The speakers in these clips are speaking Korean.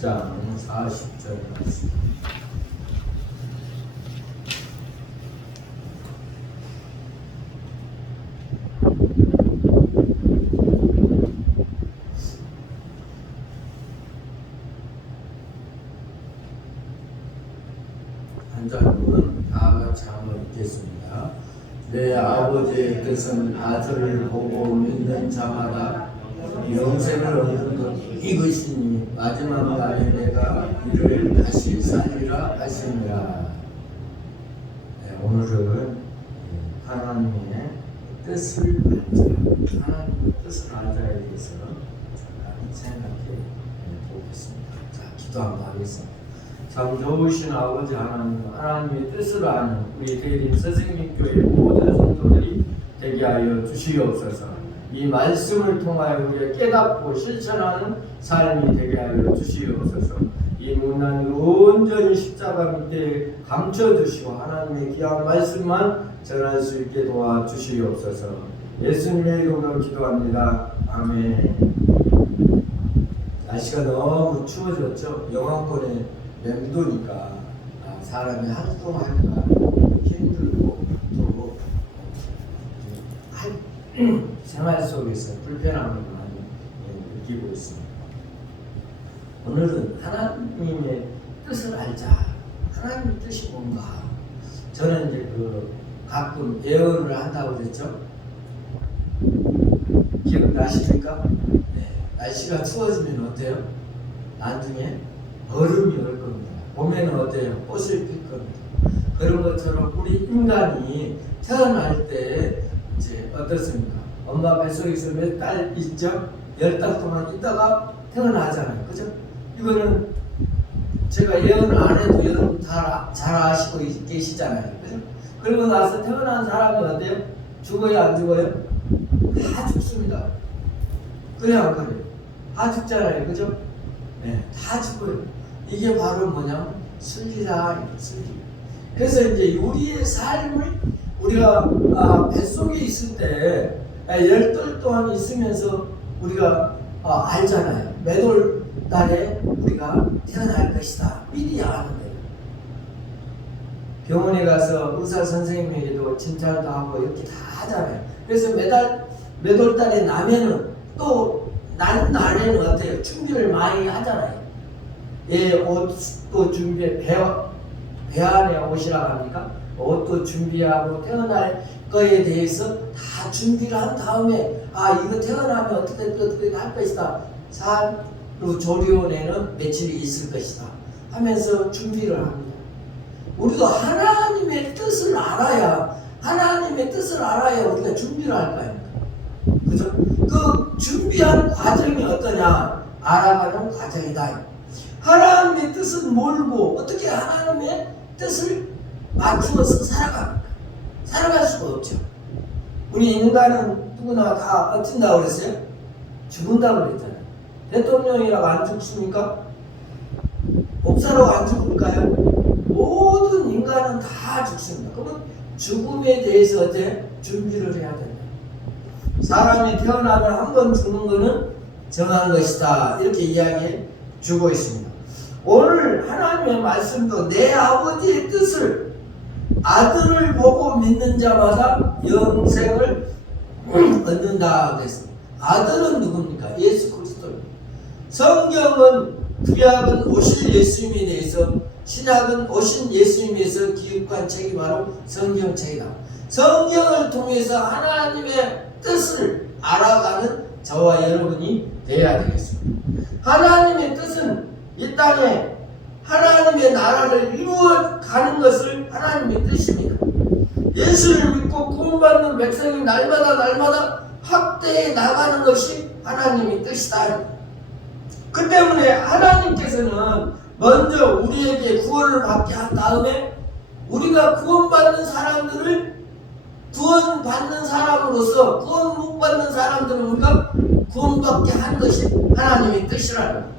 10장 40절 말씀. 한자는 다 같이 한번 읽겠습니다. 내 아버지의 뜻은 아들을 보고 믿는 자마다 영생을 얻는 것 이것이니 마지막 날에 내가 이를 다시 살리라 하시니라. 오늘은 하나님의 뜻을 알자, 하나님의 뜻을 알자에 대해서 생각해 보겠습니다. 자, 기도 한번 하겠습니다. 참 좋으신 아버지 하나님, 하나님의 뜻을 아는 우리 대림 선생님교회 모든 성도들이 되게 하여 주시옵소서. 이 말씀을 통하여 우리가 깨닫고 실천하는 삶이 되게 하여 주시옵소서. 이 문안을 온전히 십자가 밑에 감춰두시고 하나님의 귀한 말씀만 전할 수 있게 도와주시옵소서. 예수님의 이름으로 기도합니다. 아멘. 날씨가 너무 추워졌죠. 영하권에 맴도니까 사람이 하루 동안 하니까 힘들고 또 생활 속에서 불편함을 많이 느끼고 있습니다. 오늘은 하나님의 뜻을 알자. 하나님의 뜻이 뭔가. 저는 이제 가끔 예언을 한다고 그랬죠. 기억나십니까? 네. 날씨가 추워지면 어때요? 나중에 얼음이 올 겁니다. 봄에는 어때요? 꽃을 필 겁니다. 그런 것처럼 우리 인간이 태어날 때 이제 어떻습니까? 엄마 뱃속에서 몇 달 있죠? 10달 동안 있다가 태어나잖아요. 그죠? 이거는 제가 예언을 안 해도 여러분 잘 아시고 계시잖아요. 그죠? 그리고 나서 태어난 사람이 어때요? 죽어요? 안 죽어요? 다 죽습니다. 그래요? 안 그래요? 다 죽잖아요. 그죠? 네, 다 죽어요. 이게 바로 뭐냐면 순리라, 순리. 그래서 이제 우리의 삶을 우리가 뱃속에 있을 때 10달 동안 있으면서 우리가 알잖아요. 몇 월 달에 우리가 태어날 것이다. 미리 아는 거예요. 병원에 가서 의사 선생님에게도 진찰도 하고 이렇게 다 하잖아요. 그래서 몇 월 달에 나면은 또 난 날에는 어때요? 준비를 많이 하잖아요. 옷도 준비해, 배 안에 옷이라고 합니까? 옷도 준비하고 태어날 거에 대해서 다 준비를 한 다음에 이거 태어나면 어떻게 할 것이다. 산후 조리원에는 며칠이 있을 것이다 하면서 준비를 합니다. 우리도 하나님의 뜻을 알아야 우리가 준비를 할 거 아닙니까? 그죠? 그 준비한 과정이 어떠냐? 알아가는 과정이다. 하나님의 뜻은 뭘고 어떻게 하나님의 뜻을 맞추어서 살아갈 수가 없죠. 우리 인간은 누구나 다 어쩐다고 그랬어요? 죽는다고 그랬잖아요. 대통령이라고 안 죽습니까? 목사라고 안 죽을까요? 모든 인간은 다 죽습니다. 그러면 죽음에 대해서 어때? 준비를 해야 된다. 사람이 태어나면 한 번 죽는 것은 정한 것이다. 이렇게 이야기해 주고 있습니다. 오늘 하나님의 말씀도 내 아버지의 뜻을 아들을 보고 믿는 자마다 영생을 얻는다 그랬습니다. 아들은 누굽니까? 예수 그리스도입니다. 성경은 구약은 오실 예수님에 대해서, 신약은 오신 예수님에 대해서 기록한 책이 바로 성경책이다. 성경을 통해서 하나님의 뜻을 알아가는 저와 여러분이 되어야 되겠습니다. 하나님의 뜻은 이 땅에 하나님의 나라를 이루어가는 것을 하나님의 뜻입니다. 예수를 믿고 구원받는 백성이 날마다 확대해 나가는 것이 하나님의 뜻이다. 그 때문에 하나님께서는 먼저 우리에게 구원을 받게 한 다음에 우리가 구원받는 사람들을 구원받는 사람으로서 구원 못 받는 사람들은 우리가 구원받게 한 것이 하나님의 뜻이라는 거예요.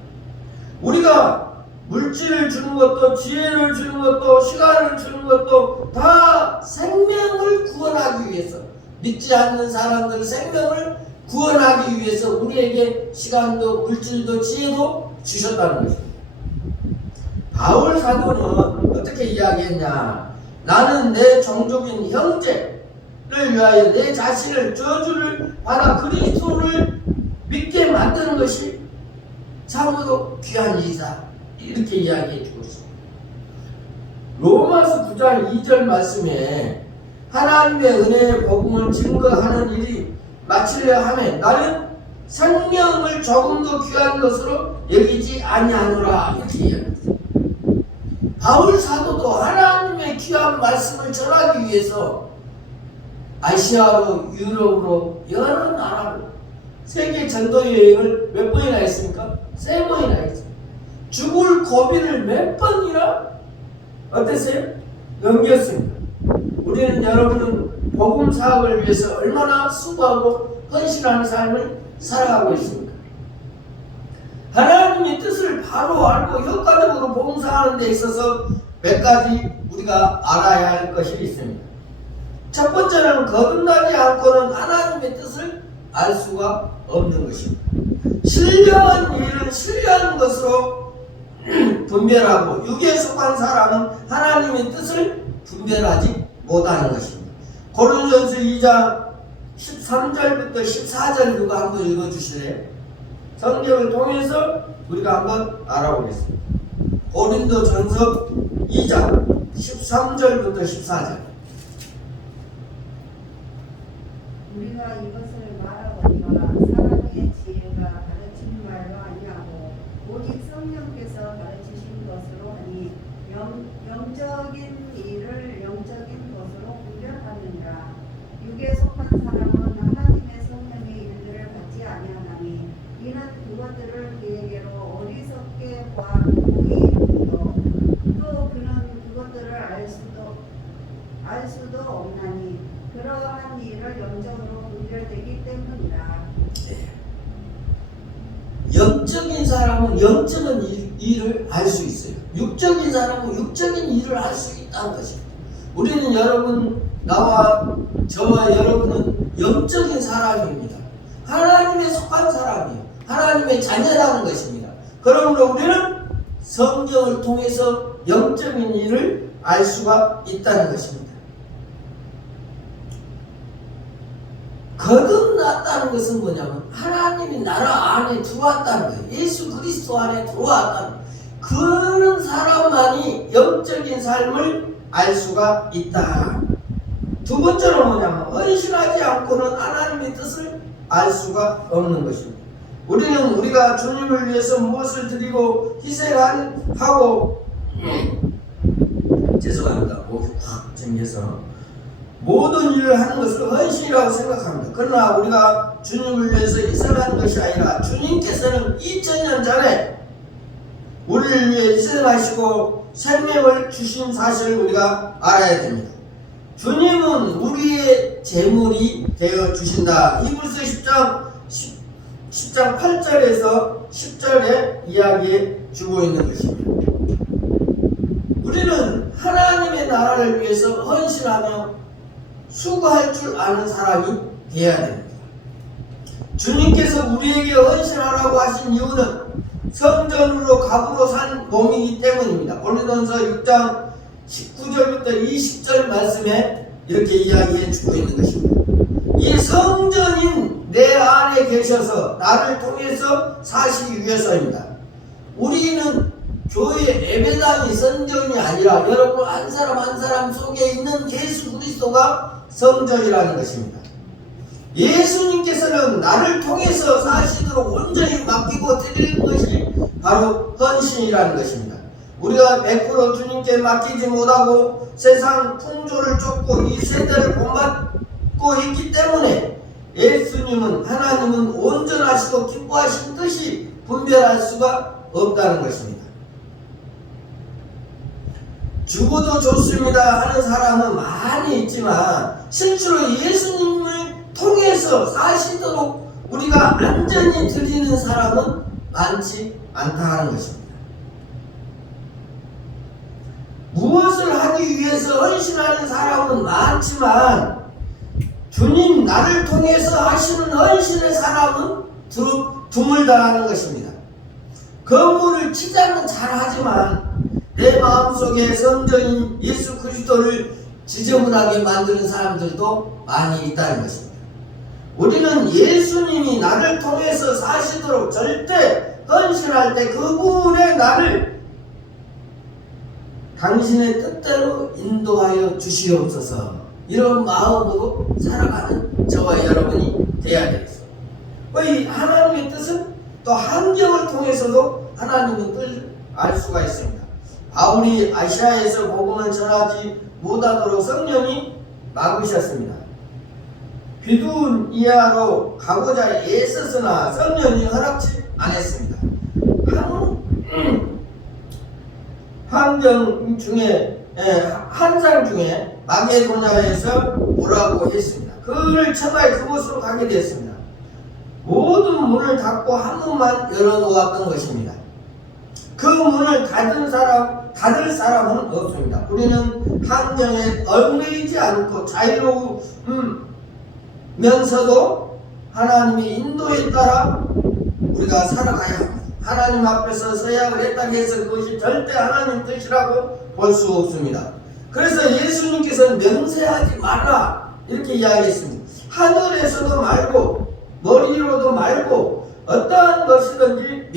우리가 물질을 주는 것도 지혜를 주는 것도 시간을 주는 것도 다 생명을 구원하기 위해서, 믿지 않는 사람들 생명을 구원하기 위해서 우리에게 시간도 물질도 지혜도 주셨다는 것입니다. 바울 사도는 어떻게 이야기했냐? 나는 내 종족인 형제를 위하여 내 자신을 저주를 받아 그리스도를 믿게 만드는 것이 참으로 귀한 일이다. 이렇게 이야기해 주고 있습니다. 로마서 9장 2절 말씀에 하나님의 은혜의 복음을 증거하는 일이 마치려 하면 나는 생명을 조금 더 귀한 것으로 여기지 아니하노라. 이렇게 이야기합니다. 바울 사도도 하나님의 귀한 말씀을 전하기 위해서 아시아로 유럽으로 여러 나라로 세계 전도 여행을 몇 번이나 했습니까? 3번이나 했습니다. 죽을 고비를 몇 번이나 어땠어요? 넘겼습니다. 우리는 여러분은 복음 사역을 위해서 얼마나 수고하고 헌신하는 삶을 살아가고 있습니까? 하나님의 뜻을 바로 알고 효과적으로 봉사하는 데 있어서 몇 가지 우리가 알아야 할 것이 있습니다. 첫 번째는 거듭나지 않고는 하나님의 뜻을 알 수가 없는 것입니다. 신령한 일은 신령한 것으로 분별하고 육에 속한 사람은 하나님의 뜻을 분별하지 못하는 것입니다. 고린도전서 2장 13절부터 14절 누가 한번 읽어주실래요? 성경을 통해서 우리가 한번 알아보겠습니다. 고린도전서 2장 13절부터 14절. 우리가 이것을 말하거니와 사람의 지혜가 가르친 말로 아니하고 오직 성령께서 가르치신 것으로 하니 영적인 일을 영적인 것으로 분별하느니라. 육에 속한 사람은 하나님의 성령의 일들을 받지 아니하나니 이는 그것들을 그에게로 어리석게 보이므로 또 그는 그것들을 알 수도 없나니 그러한 일을 영적으로 분별되기 때문이라. 영적인 사람은 영적인 일을 알 수 있어요. 육적인 사람은 육적인 일을 할 수 있다는 것입니다. 우리는 여러분, 나와 저와 여러분은 영적인 사람입니다. 하나님에 속한 사람이에요. 하나님의 자녀라는 것입니다. 그러므로 우리는 성경을 통해서 영적인 일을 알 수가 있다는 것입니다. 거듭났다는 것은 뭐냐면 하나님이 나라 안에 들어왔다는 거예요. 예수 그리스도 안에 들어왔다는 거예요. 그런 사람만이 영적인 삶을 알 수가 있다. 두 번째는 뭐냐면 헌신하지 않고는 하나님의 뜻을 알 수가 없는 것입니다. 우리는 우리가 주님을 위해서 무엇을 드리고 희생하고 죄송합니다. 목이 확 잠겨서 모든 일을 하는 것을 헌신이라고 생각합니다. 그러나 우리가 주님을 위해서 희생하는 것이 아니라 주님께서는 2000년 전에 우리를 위해 희생하시고 생명을 주신 사실을 우리가 알아야 됩니다. 주님은 우리의 제물이 되어 주신다. 히브리서 10장 8절에서 10절에 이야기해 주고 있는 것입니다. 우리는 하나님의 나라를 위해서 헌신하며 수고할 줄 아는 사람이 되어야 됩니다. 주님께서 우리에게 헌신하라고 하신 이유는 성전으로 갑으로 산 몸이기 때문입니다. 고린도전서 6장 19절부터 20절 말씀에 이렇게 이야기해 주고 있는 것입니다. 이 성전인 내 안에 계셔서 나를 통해서 사시기 위해서입니다. 우리는 교회 예배당이 성전이 아니라 여러분 한 사람 한 사람 속에 있는 예수 그리스도가 성전이라는 것입니다. 예수님께서는 나를 통해서 사시도록 온전히 맡기고 드리는 것이 바로 헌신이라는 것입니다. 우리가 100% 주님께 맡기지 못하고 세상 풍조를 쫓고 이 세대를 본받고 있기 때문에 예수님은 하나님은 온전하시고 기뻐하신 뜻이 분별할 수가 없다는 것입니다. 죽어도 좋습니다 하는 사람은 많이 있지만 실제로 예수님을 통해서 사시도록 우리가 안전히 드리는 사람은 많지 않다 하는 것입니다. 무엇을 하기 위해서 헌신하는 사람은 많지만 주님 나를 통해서 하시는 헌신의 사람은 드물다 하는 것입니다. 건물을 치자는 잘하지만 내 마음속에 성전인 예수 그리스도를 지저분하게 만드는 사람들도 많이 있다는 것입니다. 우리는 예수님이 나를 통해서 사시도록 절대 헌신할 때 그분의 나를 당신의 뜻대로 인도하여 주시옵소서, 이런 마음으로 살아가는 저와 여러분이 되어야 되겠습니다. 이 하나님의 뜻은 또 환경을 통해서도 하나님의 뜻을 알 수가 있습니다. 바울이 아시아에서 복음을 전하지 못하도록 성령이 막으셨습니다. 비두니아로 가고자 애썼으나 성령이 허락지 않았습니다. 환경 중에 한상 중에 마게도냐에서 오라고 했습니다. 그를 처마에 그곳으로 가게 됐습니다. 모든 문을 닫고 한 문만 열어놓았던 것입니다. 그 문을 닫을 사람은 없습니다. 우리는 환경에 얽매이지 않고 자유로우면서도 하나님의 인도에 따라 우리가 살아가야 합니다. 하나님 앞에서 서약을 했다고 해서 그것이 절대 하나님 뜻이라고 볼 수 없습니다. 그래서 예수님께서는 명세하지 마라 이렇게 이야기했습니다. 하늘에서도 말고 머리로도 말고 어떠한 것이든지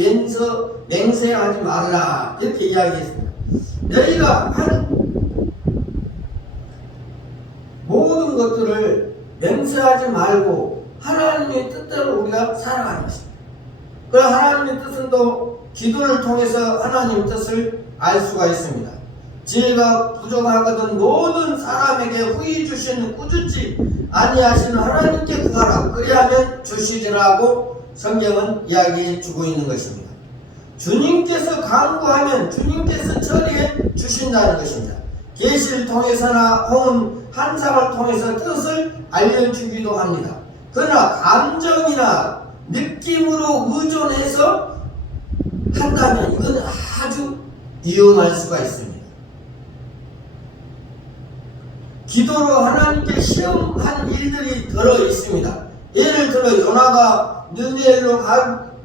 맹세하지 말라 이렇게 이야기했습니다. 너희가 하는 모든 것들을 맹세하지 말고 하나님의 뜻대로 우리가 살아가는 것입니다. 그 하나님의 뜻은 또 기도를 통해서 하나님의 뜻을 알 수가 있습니다. 지혜가 부족하거든 모든 사람에게 후히 주시는 꾸짖지 아니하시는 하나님께 구하라 그리하면 주시리라고 성경은 이야기해 주고 있는 것입니다. 주님께서 간구하면 주님께서 처리해 주신다는 것입니다. 계시를 통해서나 혹은 환상을 통해서 뜻을 알려주기도 합니다. 그러나 감정이나 느낌으로 의존해서 한다면 이건 아주 위험할 수가 있습니다. 기도로 하나님께 시험한 일들이 들어 있습니다. 예를 들어 요나가 느네일로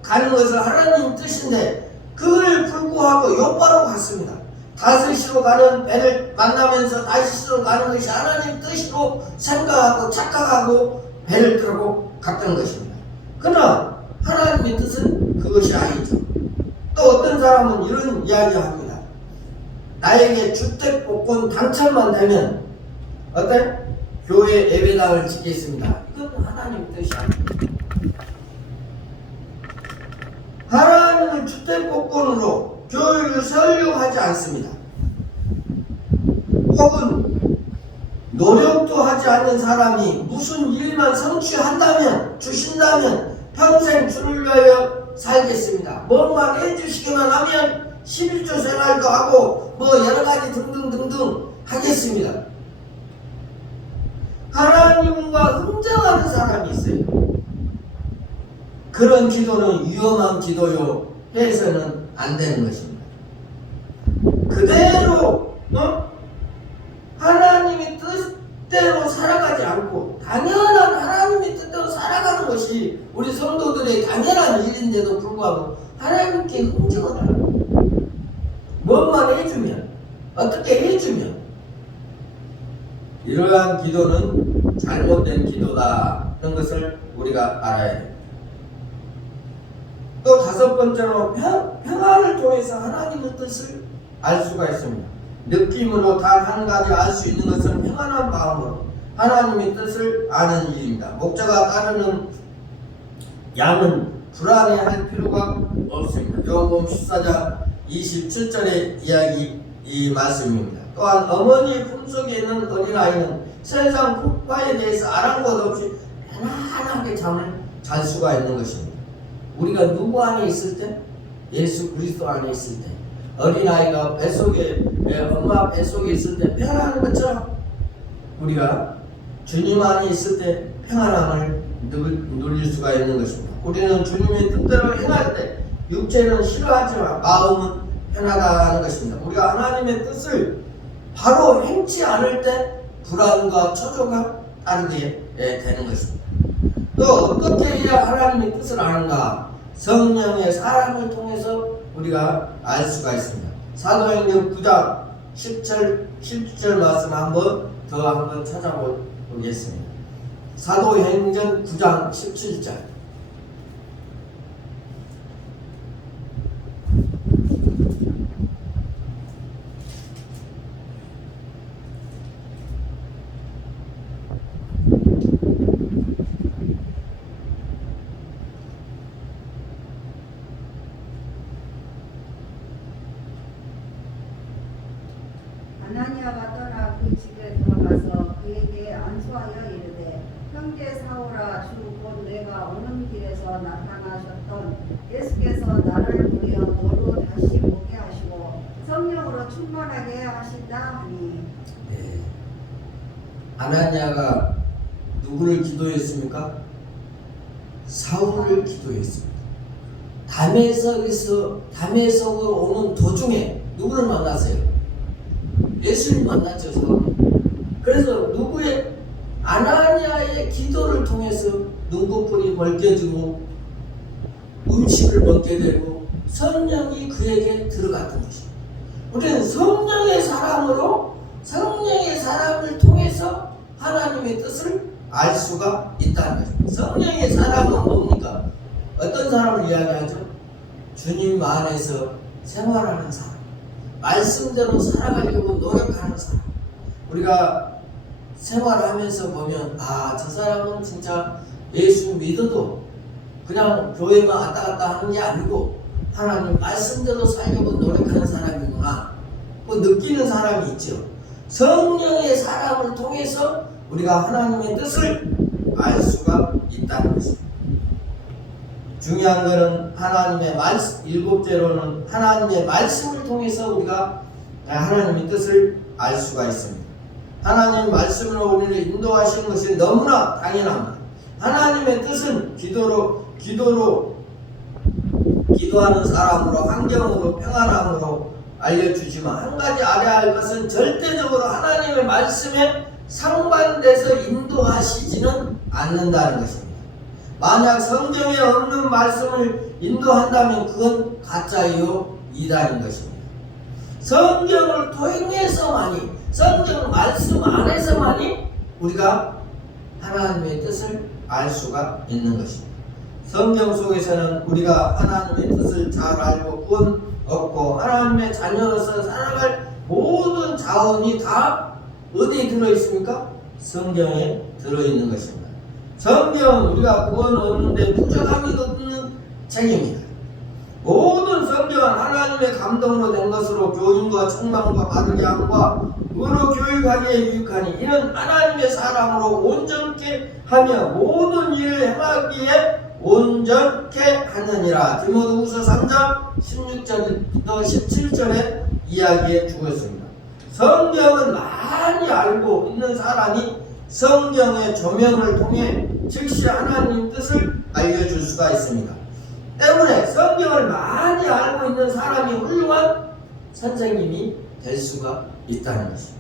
가는 것은 하나님 뜻인데 그걸 불구하고 요바로 갔습니다. 다스시로 가는 배를 만나면서 다시로 가는 것이 하나님 뜻으로 생각하고 착각하고 배를 타고 갔던 것입니다. 그러나 하나님의 뜻은 그것이 아니죠. 또 어떤 사람은 이런 이야기를 합니다. 나에게 주택복권 당첨만 되면 어때? 교회 예배당을 짓겠습니다. 이건 하나님 뜻이 아닙니다. 하나님은 주택복권으로 교회를 설립하지 않습니다. 혹은 노력도 하지 않는 사람이 무슨 일만 성취한다면 주신다면 평생 주를 위하여 살겠습니다. 뭐만 해주시기만 하면 11조 생활도 하고 뭐 여러가지 등등등등 하겠습니다. 하나님과 흥정하는 사람이 있어요. 그런 기도는 위험한 기도요 해서는 안 되는 것입니다. 그대로 하나님의 뜻대로 살아가지 않고 당연한 하나님의 뜻대로 살아가는 것이 우리 성도들의 당연한 일인데도 불구하고 하나님께 흥정을 하는 뭐만 해주면 어떻게 해주면 이러한 기도는 잘못된 기도다 하는 것을 우리가 알아야 됩니다. 또 다섯 번째로 평안을 통해서 하나님의 뜻을 알 수가 있습니다. 느낌으로 단 한 가지 알 수 있는 것은 평안한 마음으로 하나님의 뜻을 아는 일입니다. 목자가 따르는 양은 불안해할 필요가 없습니다. 요한복음 14장 27절의 이야기 이 말씀입니다. 또한 어머니의 품속에 있는 어린아이는 세상 풍파에 대해서 아랑곳 없이 편안하게 잠을 잘 수가 있는 것입니다. 우리가 누구 안에 있을 때? 예수 그리스도 안에 있을 때 어린아이가 뱃속에 엄마 뱃속에 있을 때 편안한 것처럼 우리가 주님 안에 있을 때 평안함을 누릴 수가 있는 것입니다. 우리는 주님의 뜻대로 행할 때 육체는 싫어하지만 마음은 편하다는 것입니다. 우리가 하나님의 뜻을 바로 행치 않을 때 불안과 초조가 따르게 되는 것입니다. 또 어떻게 해야 하나님의 뜻을 아는가? 성령의 사람을 통해서 우리가 알 수가 있습니다. 사도행전 9장 17절 말씀 한번 찾아보겠습니다. 사도행전 9장 17절. 아나니아가 떠나 그 집에 들어가서 그에게 안수하여 이르되 형제 사울아 주 곧 내가 오는 길에서 나타나셨던 예수께서 나를 부르어 너로 다시 보게 하시고 성령으로 충만하게 하신다 하니. 네. 아나니아가 누구를 기도했습니까? 사울을 기도했습니다. 담에석으로 오는 도중에 누구를 만났어요? 예수님 만났죠, 사울이. 그래서 누구의 아나니아의 기도를 통해서 눈꺼풀이 벗겨지고 음식을 먹게 되고 성령이 그에게 들어갔던 것입니다. 우리는 성령의 사람을 통해서 하나님의 뜻을 알 수가 있다는 것입니다. 성령의 사람은 뭡니까? 어떤 사람을 이야기하죠? 주님 안에서 생활하는 사람, 말씀대로 살아가려고 노력하는 사람. 우리가 생활하면서 보면 저 사람은 진짜 예수 믿어도 그냥 교회만 왔다 갔다 하는 게 아니고 하나님 말씀대로 살려고 노력하는 사람이구나, 느끼는 사람이 있죠. 성령의 사람을 통해서 우리가 하나님의 뜻을 알 수가 있다는 것입니다. 중요한 것은 하나님의 말씀, 일곱째로는 하나님의 말씀을 통해서 우리가 하나님의 뜻을 알 수가 있습니다. 하나님의 말씀으로 우리를 인도하시는 것이 너무나 당연합니다. 하나님의 뜻은 기도하는 사람으로, 환경으로, 평안함으로 알려주지만 한 가지 알아야 할 것은 절대적으로 하나님의 말씀에 상반돼서 인도하시지는 않는다는 것입니다. 만약 성경에 없는 말씀을 인도한다면 그건 가짜이요 이단인 것입니다. 성경을 통해서만이, 성경 말씀 안에서만이 우리가 하나님의 뜻을 알 수가 있는 것입니다. 성경 속에서는 우리가 하나님의 뜻을 잘 알고 구원 얻고 하나님의 자녀로서 살아갈 모든 자원이 다 어디에 들어있습니까? 성경에 들어있는 것입니다. 성경, 우리가 구원 얻는데 부족함이 없는 책입니다. 모든 성경은 하나님의 감동으로 된 것으로 교훈과 책망과 바르게 함과 의로 교육하기에 유익하니 이는 하나님의 사람으로 온전케 하며 모든 일을 행하기에 온전케 하느니라. 디모데후서 3장 16절부터 17절에 이야기해 주었습니다. 성경을 많이 알고 있는 사람이 성경의 조명을 통해 즉시 하나님 뜻을 알려줄 수가 있습니다. 때문에 성경을 많이 알고 있는 사람이 훌륭한 선생님이 될 수가 있다는 것입니다.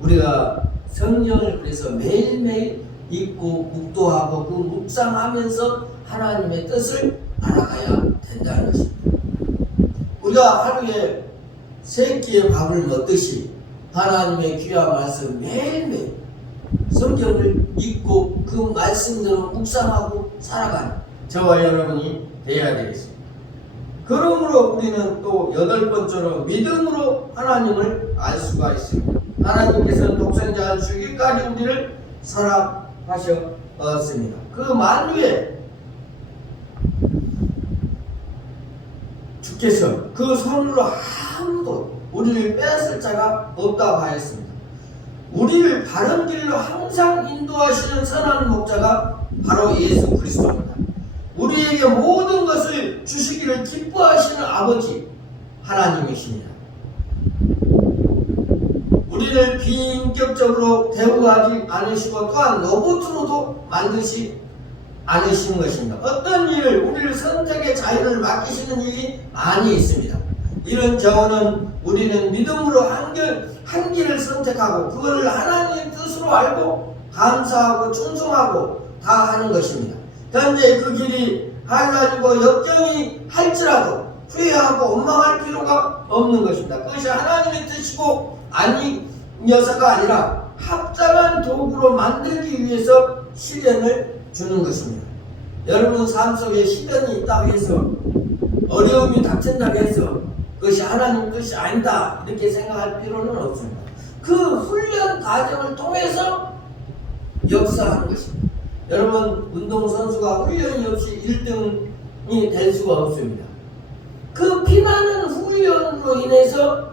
우리가 성경을 그래서 매일매일 읽고 묵도하고 그 묵상하면서 하나님의 뜻을 알아가야 된다는 것입니다. 우리가 하루에 3끼의 밥을 먹듯이 하나님의 귀한 말씀 매일매일 성경을 읽고 그 말씀대로 묵상하고 살아가는 저와 여러분이 되어야 되겠습니다. 그러므로 우리는 또 8번째로 믿음으로 하나님을 알 수가 있습니다. 하나님께서는 독생자를 주기까지 우리를 사랑하셨습니다. 그 만유에 주께서 그 손으로 아무도 우리를 빼앗을 자가 없다고 하였습니다. 우리를 바른 길로 항상 인도하시는 선한 목자가 바로 예수 그리스도입니다. 우리에게 모든 것을 주시기를 기뻐하시는 아버지 하나님이십니다. 우리를 비인격적으로 대우하지 않으시고 또한 로봇으로도 만드시 않으신 것입니다. 어떤 일을 우리를 선택의 자유를 맡기시는 일이 많이 있습니다. 이런 경우는 우리는 믿음으로 한 길을 선택하고 그것을 하나님의 뜻으로 알고 감사하고 충성하고 다 하는 것입니다. 현재 그 길이 하나님과 역경이 할지라도 후회하고 원망할 필요가 없는 것입니다. 그것이 하나님의 뜻이고 아니어서가 아니라 합당한 도구로 만들기 위해서 시련을 주는 것입니다. 여러분 삶 속에 시련이 있다고 해서 어려움이 닥친다고 해서 그것이 하나님 뜻이 아니다 이렇게 생각할 필요는 없습니다. 그 훈련 과정을 통해서 역사하는 것입니다. 여러분 운동선수가 훈련이 없이 1등이 될 수가 없습니다. 그 피나는 훈련으로 인해서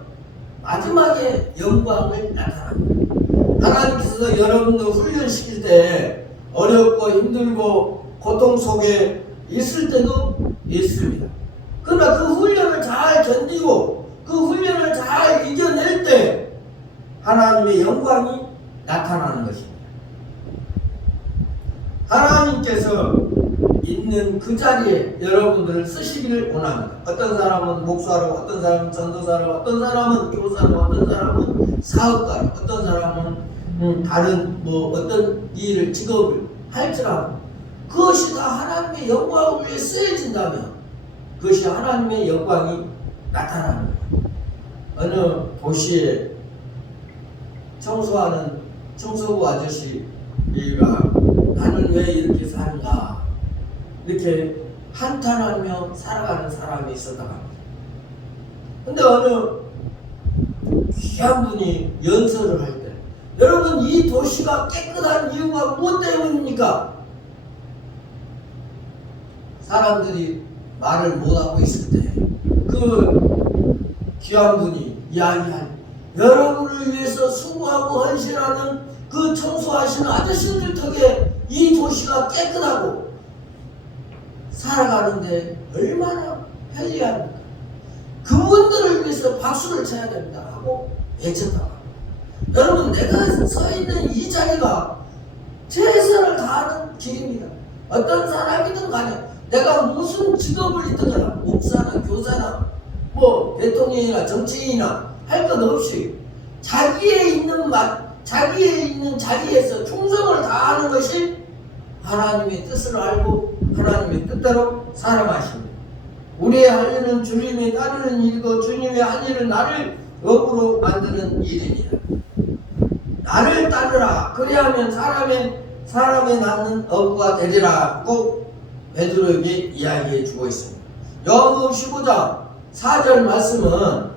마지막에 영광을 나타납니다. 하나님께서 여러분들 훈련시킬 때 어렵고 힘들고 고통 속에 있을 때도 있습니다. 그러나 그 훈련을 잘 견디고 그 훈련을 잘 이겨낼 때 하나님의 영광이 나타나는 것입니다. 하나님께서 있는 그 자리에 여러분들을 쓰시기를 원합니다. 어떤 사람은 목사로, 어떤 사람은 전도사로, 어떤 사람은 교사로, 어떤 사람은 사업가로, 어떤 사람은 다른 어떤 일을 직업을 할지라도 그것이 다 하나님의 영광을 위해 쓰여진다면 그것이 하나님의 영광이 나타나는 거예요. 어느 도시에 청소하는 청소부 아저씨가 나는 왜 이렇게 사는가 이렇게 한탄하며 살아가는 사람이 있었다고 합니다. 근데 어느 귀한 분이 연설을 할 때 여러분 이 도시가 깨끗한 이유가 무엇 때문입니까? 사람들이 말을 못하고 있을 때 그 귀한 분이 이야기한 여러분을 위해서 수고하고 헌신하는 그 청소하시는 아저씨들 덕에 이 도시가 깨끗하고 살아가는데 얼마나 편리합니까? 그분들을 위해서 박수를 쳐야 됩니다 하고 외쳤다고 합니다. 여러분 내가 서 있는 이 자리가 최선을 다하는 길입니다. 어떤 사람이든 간에 내가 무슨 직업을 있든가 목사나 교사나 대통령이나 정치인이나 할 것 없이 자기의 있는 자리에서 충성을 다하는 것이 하나님의 뜻을 알고 하나님의 뜻대로 살아가십니다. 우리의 할 일은 주님이 따르는 일이고 주님의 할 일은 나를 업으로 만드는 일입니다. 나를 따르라 그리하면 사람의 낳는 어부가 되리라 꼭 베드로에게 이야기해 주고 있습니다. 요한복음 15장 4절 말씀은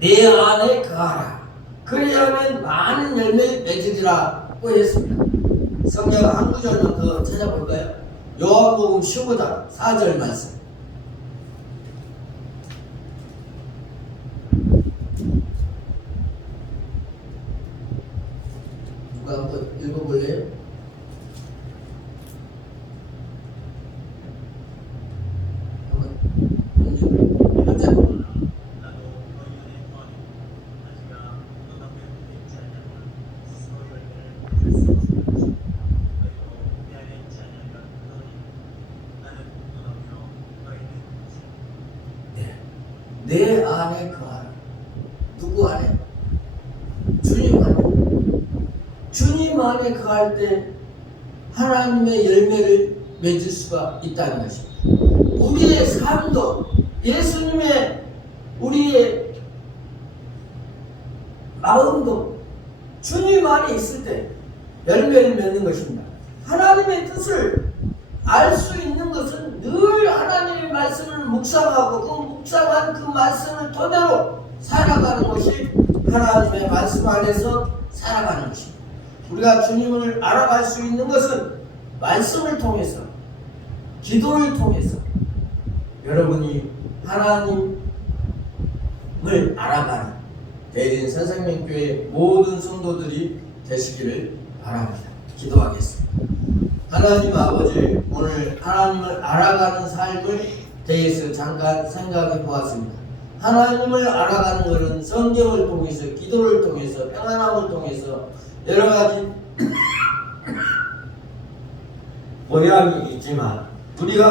내 안에 거하라 그리하면 많은 열매를 맺으리라고 했습니다. 성경 한 구절만 더 찾아볼까요? 요한복음 15장 4절 말씀. 누가 한번 읽어볼래요? 내 안에 거하라. 누구 안에? 주님 안에. 주님 안에 거할 때 하나님의 열매를 맺을 수가 있다는 것입니다. 우리의 삶도 예수님의 우리의 마음도 주님 안에 있을 때 열매를 맺는 것입니다. 하나님의 뜻을 알 수 있는 것은 늘 하나님의 말씀을 묵상하고 그 묵상한 그 말씀을 토대로 살아가는 것이 하나님의 말씀 안에서 살아가는 것입니다. 우리가 주님을 알아갈 수 있는 것은 말씀을 통해서 기도를 통해서 여러분이 하나님을 알아가는 대린 새생명교회 모든 성도들이 되시기를 바랍니다. 기도하겠습니다. 하나님 아버지, 오늘 하나님을 알아가는 삶을 대해서 잠깐 생각해 보았습니다. 하나님을 알아가는 것은 성경을 통해서, 기도를 통해서, 평안함을 통해서 여러 가지 모양이 있지만 우리가